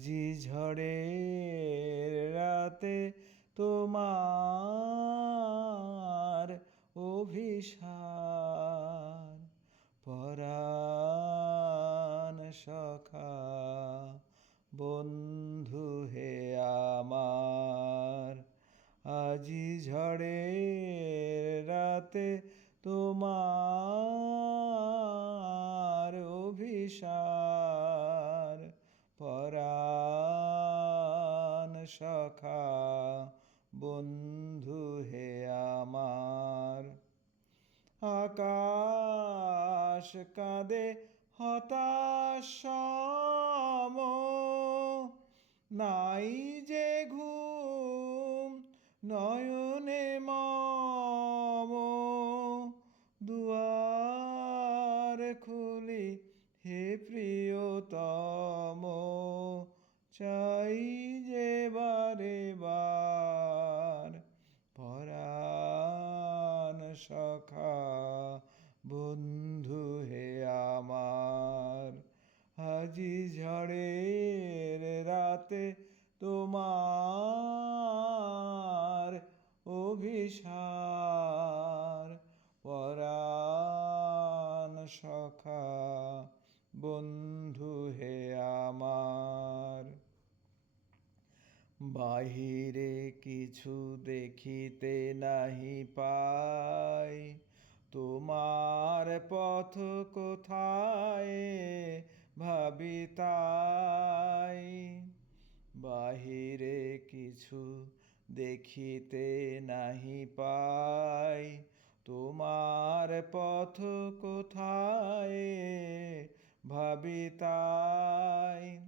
আজি ঝড়ের রাতে তোমার অভিসার পরাণ সখা, বন্ধু হে আমার। আজি ঝড়ের রাতে তোমার অভিসার সখা বন্ধু হে আমার, আকাশ কাঁদে হতাশম নাই যে ঘুম, নয়নে মম। দুয়ার খুলি হে প্রিয়তম। চাই যে বারে বার পরাণ সখা বন্ধু হে আমার। আজি ঝড়ের রাতে তোমার অভিসার। পরাণ সখা বন্ধু হে আমার বাহিরে কিছু দেখিতে নাহি পাই। তোমার পথ কোথায় ভাবি তাই বাহিরে কিছু দেখিতে নাহি পাই। তোমার পথ কোথায় ভাবি তাই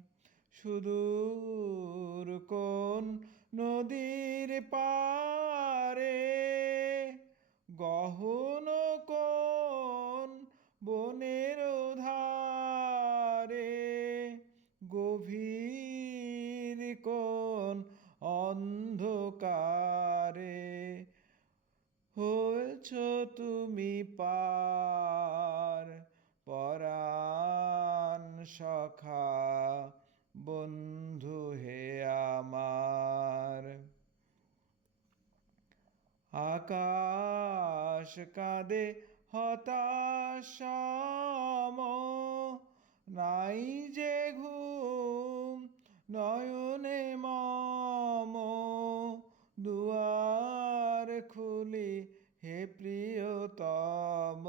গহন কোন বনের ধারে? গভীর কোন অন্ধকারে? হয়েছ তুমি পার পরাণ সখা, বন্ধু হে আমার। আকাশ কাঁদে, হতাশম। নাই যে ঘুম, নয়নে মম। দুয়ার খুলি হে প্রিয়তম।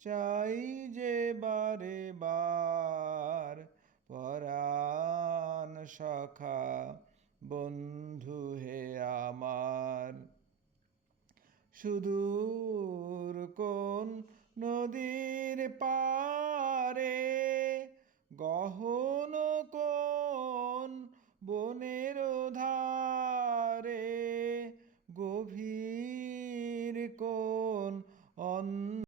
চাই যে বারে বার পরাণ সখা, বন্ধু হে আমার। সুদূর কোন নদীর পারে গহন কোন বনে